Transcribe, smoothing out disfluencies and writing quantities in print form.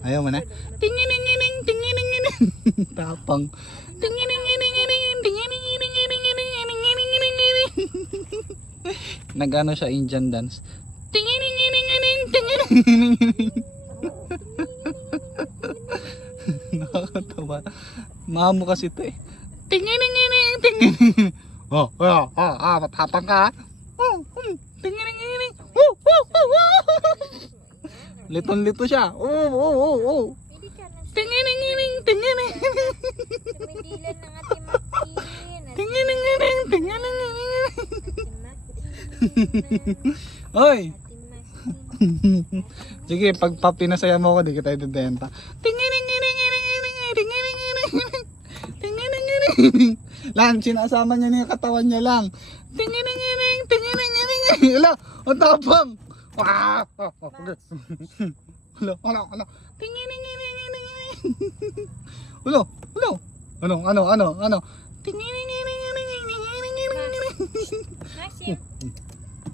Ayaw mo na? Tapang. Nag-ano siya, Indian dance. Nakakatawa. Mamo kasi ito eh. Matapang ka. Liton-lito siya. Tumidilan ng ating makin. Oy. Sige, pag pinasaya mo ako, di kita ibibenta. Lan, sinasama niya niya katawan niya lang. Ala, ang tapang. Ano? Masim.